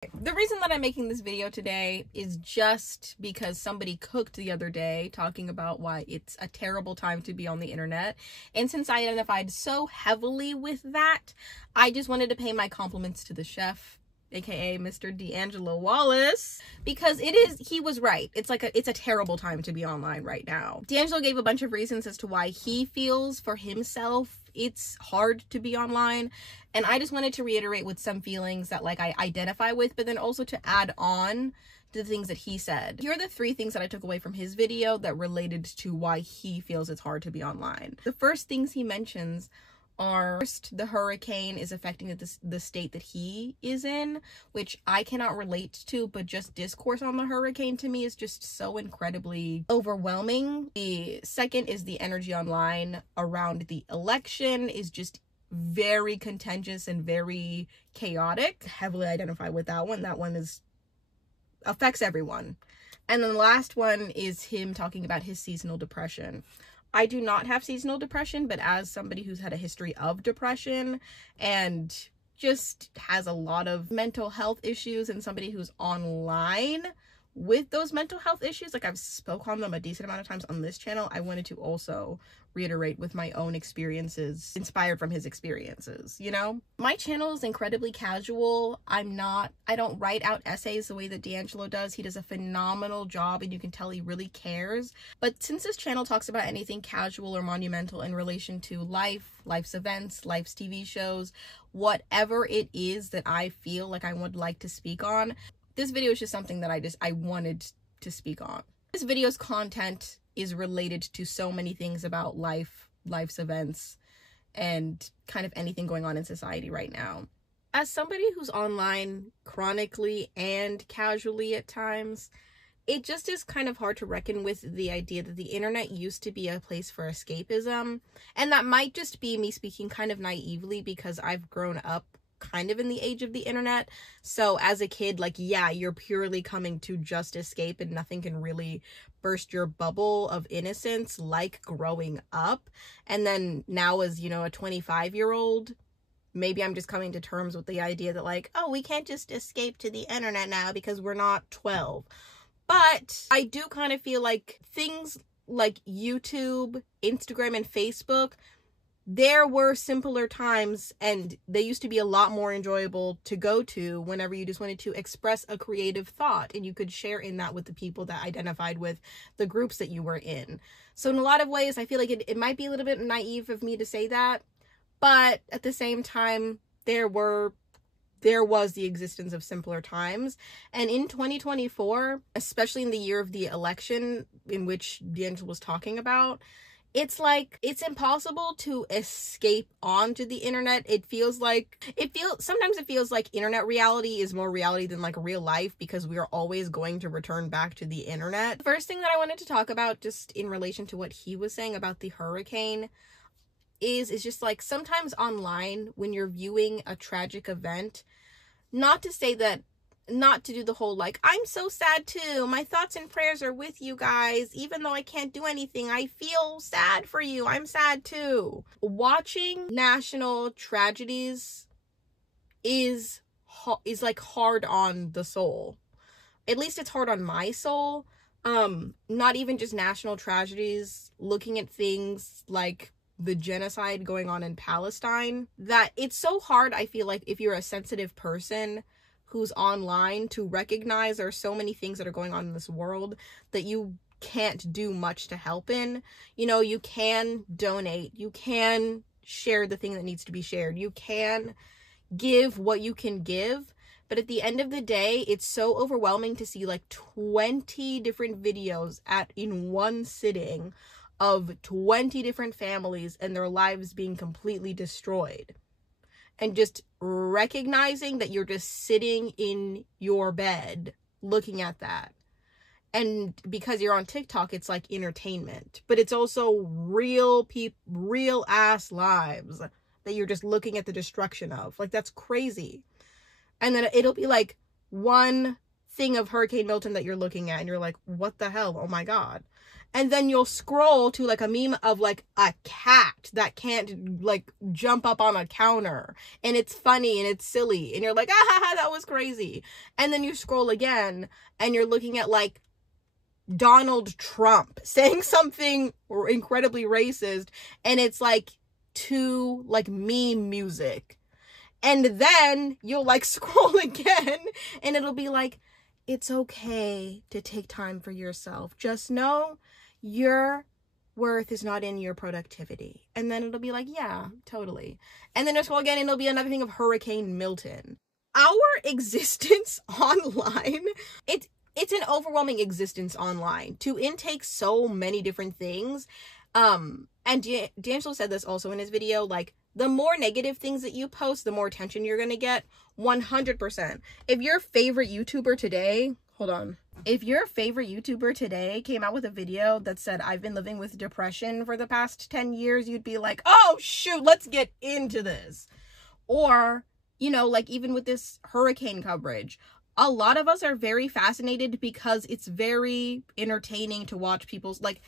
The reason that I'm making this video today is just because somebody cooked the other day talking about why it's a terrible time to be on the internet. And since I identified so heavily with that, I just wanted to pay my compliments to the chef, aka Mr. Angelo Wallace, because he was right. It's a terrible time to be online right now. D'Angelo gave a bunch of reasons as to why he feels for himself it's hard to be online, and I just wanted to reiterate with some feelings that I identify with, but then also to add on to the things that he said. Here are the 3 things that I took away from his video that related to why he feels it's hard to be online. The first things he mentions are, first, the hurricane is affecting the state that he is in, which I cannot relate to, but just discourse on the hurricane to me is just so incredibly overwhelming. The second is the energy online around the election is just very contentious and very chaotic. Heavily identify with that one. That one affects everyone. And then the last one is him talking about his seasonal depression. I do not have seasonal depression, but as somebody who's had a history of depression and just has a lot of mental health issues, and somebody who's online with those mental health issues, I've spoke on them a decent amount of times on this channel, I wanted to also reiterate with my own experiences, inspired from his experiences, you know? My channel is incredibly casual. I don't write out essays the way that D'Angelo does. He does a phenomenal job, and you can tell he really cares. But since this channel talks about anything casual or monumental in relation to life's events, life's TV shows, whatever it is that I feel like I would like to speak on, this video is just something that I wanted to speak on. This video's content is related to so many things about life's events, and kind of anything going on in society right now. As somebody who's online chronically and casually at times, it just is kind of hard to reckon with the idea that the internet used to be a place for escapism. And that might just be me speaking kind of naively, because I've grown up kind of in the age of the internet. So as a kid, yeah, you're purely coming to just escape, and nothing can really burst your bubble of innocence like growing up. And then now, as a 25-year-old, maybe I'm just coming to terms with the idea that oh, we can't just escape to the internet now because we're not 12. But I do kind of feel like things like YouTube, Instagram, and Facebook, there were simpler times, and they used to be a lot more enjoyable to go to whenever you just wanted to express a creative thought, and you could share in that with the people that identified with the groups that you were in. So in a lot of ways, I feel like it might be a little bit naive of me to say that, but at the same time, there was the existence of simpler times. And in 2024, especially in the year of the election in which D'Angelo was talking about, it's impossible to escape onto the internet. Sometimes it feels like internet reality is more reality than real life, because we are always going to return back to the internet. The first thing that I wanted to talk about, just in relation to what he was saying about the hurricane, is just sometimes online, when you're viewing a tragic event, not to do the whole I'm so sad too, my thoughts and prayers are with you guys, even though I can't do anything, I feel sad for you, I'm sad too. Watching national tragedies is hard on the soul. At least it's hard on my soul. Not even just national tragedies, looking at things like the genocide going on in Palestine, that it's so hard, I feel like, if you're a sensitive person who's online, to recognize there are so many things that are going on in this world that you can't do much to help in. You can donate, you can share the thing that needs to be shared, you can give what you can give, but at the end of the day, it's so overwhelming to see 20 different videos in one sitting of 20 different families and their lives being completely destroyed. And just recognizing that you're just sitting in your bed looking at that. And because you're on TikTok, it's entertainment. But it's also real ass lives that you're just looking at the destruction of. That's crazy. And then it'll be one thing of Hurricane Milton that you're looking at, and you're like, what the hell? Oh my God. and then you'll scroll to like a meme of like a cat that can't like jump up on a counter, and it's funny and it's silly, and you're like, ah, that was crazy. And then you scroll again and you're looking at like Donald Trump saying something incredibly racist, and it's like to like meme music. And then you'll like scroll again and it'll be like, it's okay to take time for yourself. Just know your worth is not in your productivity. And then it'll be like, yeah, totally. And then you'll scroll again and it'll be another thing of Hurricane Milton. Our existence online, it's an overwhelming existence online to intake so many different things. And D'Angelo said this also in his video, like, the more negative things that you post, the more attention you're gonna get. 100%. If your favorite YouTuber today, if your favorite YouTuber today came out with a video that said, I've been living with depression for the past 10 years, you'd be like, oh shoot, let's get into this. Or, you know, like even with this hurricane coverage, a lot of us are very fascinated because it's very entertaining to watch people's, like,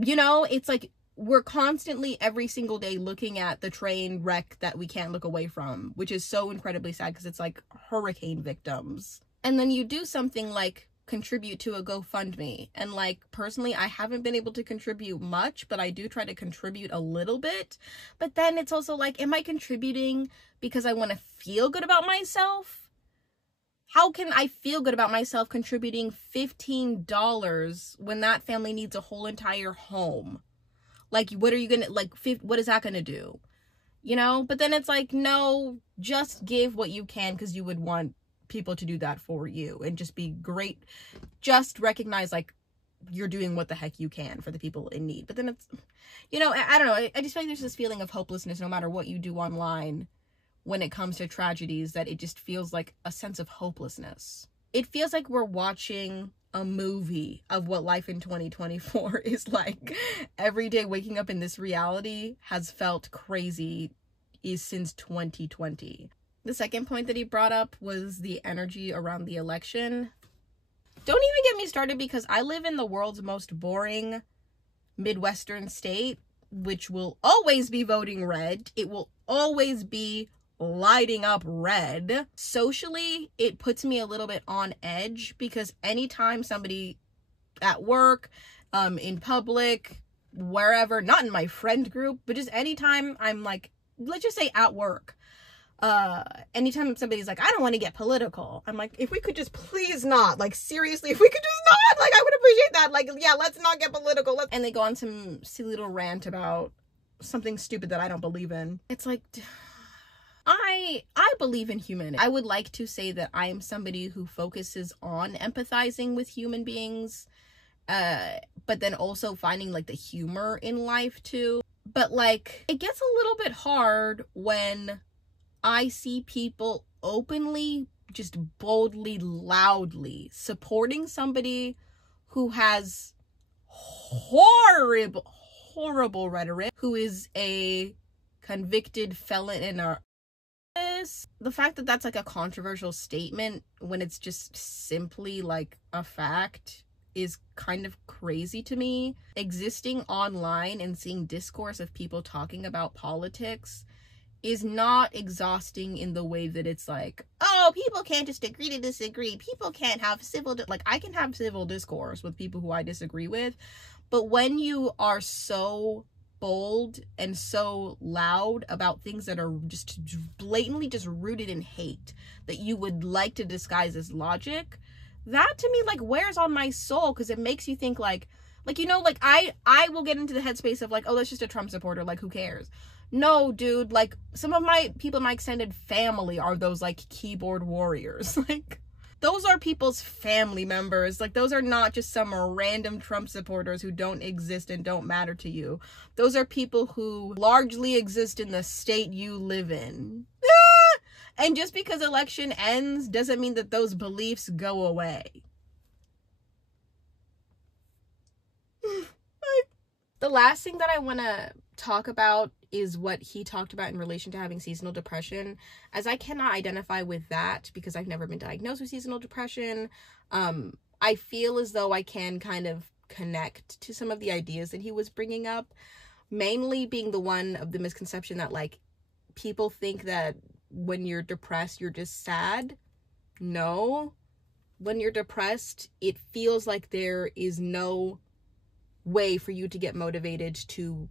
you know, it's like we're constantly every single day looking at the train wreck that we can't look away from, which is so incredibly sad because it's like hurricane victims. And then you do something like contribute to a GoFundMe. And like, personally, I haven't been able to contribute much, but I do try to contribute a little bit. But then it's also like, am I contributing because I want to feel good about myself? How can I feel good about myself contributing $15 when that family needs a whole entire home? Like, what are you gonna, like, what is that gonna do? You know? But then it's like, no, just give what you can because you would want people to do that for you and just be great. Just recognize, like, you're doing what the heck you can for the people in need. But then it's, you know, I don't know. I just feel like there's this feeling of hopelessness no matter what you do online when it comes to tragedies, that it just feels like a sense of hopelessness. It feels like we're watching a movie of what life in 2024 is like. Every day waking up in this reality has felt crazy since 2020. The second point that he brought up was the energy around the election. Don't even get me started because I live in the world's most boring Midwestern state, which will always be voting red. It will always be lighting up red. Socially, it puts me a little bit on edge because anytime somebody at work, in public, wherever, not in my friend group, but just anytime I'm like, let's just say at work, anytime somebody's like, I don't want to get political, I'm like, if we could just please not, like, seriously, if we could just not, like, I would appreciate that, like, yeah, let's not get political. And they go on some silly little rant about something stupid that I don't believe in. It's like, I believe in humanity. I would like to say that I am somebody who focuses on empathizing with human beings, but then also finding like the humor in life too. But like, it gets a little bit hard when I see people openly, just boldly, loudly supporting somebody who has horrible rhetoric, who is a convicted felon in our... The fact that that's like a controversial statement when it's just simply like a fact is kind of crazy to me. Existing online and seeing discourse of people talking about politics is not exhausting in the way that it's like, oh, people can't just agree to disagree. People can't have civil... like, I can have civil discourse with people who I disagree with, but when you are so bold and so loud about things that are just blatantly just rooted in hate that you would like to disguise as logic, that to me like wears on my soul, because it makes you think like, you know, like I will get into the headspace of like, oh, that's just a Trump supporter, like who cares? No, dude, like some of my people in my extended family are those like keyboard warriors. Like, those are people's family members. Like, those are not just some random Trump supporters who don't exist and don't matter to you. Those are people who largely exist in the state you live in. And just because election ends doesn't mean that those beliefs go away. The last thing that I want to talk about is what he talked about in relation to having seasonal depression, as I cannot identify with that because I've never been diagnosed with seasonal depression. I feel as though I can kind of connect to some of the ideas that he was bringing up, mainly being the one of the misconception that like people think that when you're depressed you're just sad. No, when you're depressed it feels like there is no way for you to get motivated to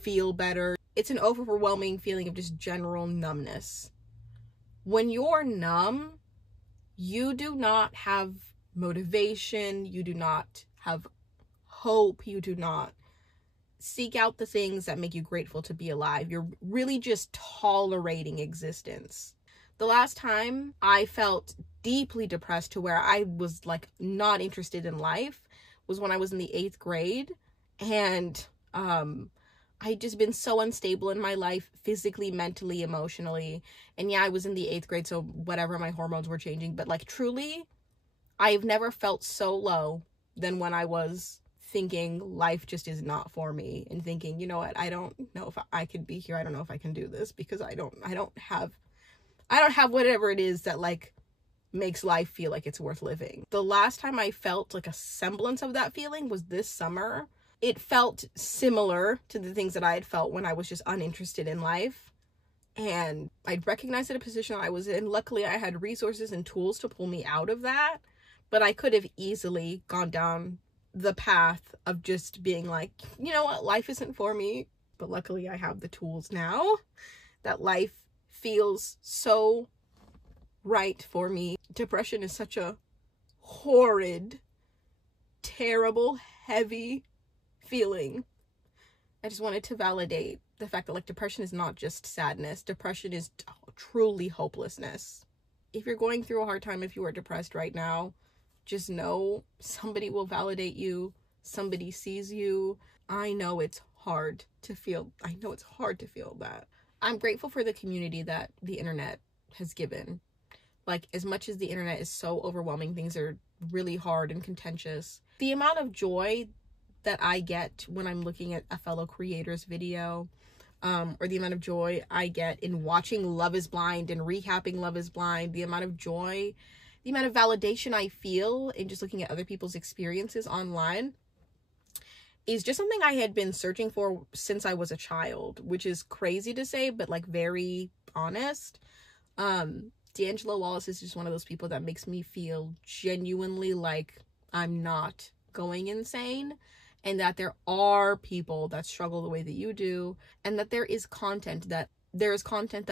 feel better. It's an overwhelming feeling of just general numbness. When you're numb, you do not have motivation, you do not have hope, you do not seek out the things that make you grateful to be alive. You're really just tolerating existence. The last time I felt deeply depressed to where I was like not interested in life was when I was in the 8th grade, and I'd just been so unstable in my life, physically, mentally, emotionally. And yeah, I was in the 8th grade, so whatever, my hormones were changing. But like truly, I've never felt so low than when I was thinking life just is not for me, and thinking, you know what, I don't know if I could be here. I don't know if I can do this because I don't have whatever it is that like makes life feel like it's worth living. The last time I felt like a semblance of that feeling was this summer. It felt similar to the things that I had felt when I was just uninterested in life. And I'd recognized the position I was in. Luckily, I had resources and tools to pull me out of that. But I could have easily gone down the path of just being like, you know what, life isn't for me. But luckily, I have the tools now that life feels so right for me. Depression is such a horrid, terrible, heavy feeling. I just wanted to validate the fact that like depression is not just sadness. Depression is truly hopelessness. If you're going through a hard time, if you are depressed right now, just know somebody will validate you. Somebody sees you. I know it's hard to feel that. I'm grateful for the community that the internet has given. Like, as much as the internet is so overwhelming, things are really hard and contentious. The amount of joy that I get when I'm looking at a fellow creator's video, or the amount of joy I get in watching Love is Blind and recapping Love is Blind, the amount of joy, the amount of validation I feel in just looking at other people's experiences online is just something I had been searching for since I was a child, which is crazy to say, but like very honest. Angelo Wallace is just one of those people that makes me feel genuinely like I'm not going insane, and that there are people that struggle the way that you do, and that there is content that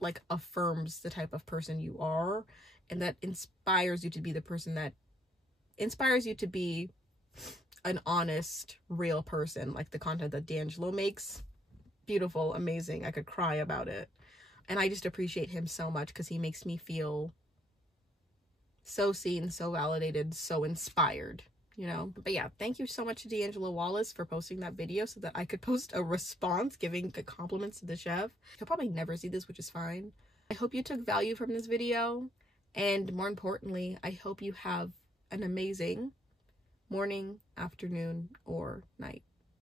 like affirms the type of person you are, and that inspires you to be the person that inspires you to be an honest, real person. Like the content that D'Angelo makes, beautiful, amazing. I could cry about it. And I just appreciate him so much because he makes me feel so seen, so validated, so inspired, you know? But yeah, thank you so much to D'Angelo Wallace for posting that video so that I could post a response giving compliments to the chef. He'll probably never see this, which is fine. I hope you took value from this video. And more importantly, I hope you have an amazing morning, afternoon, or night.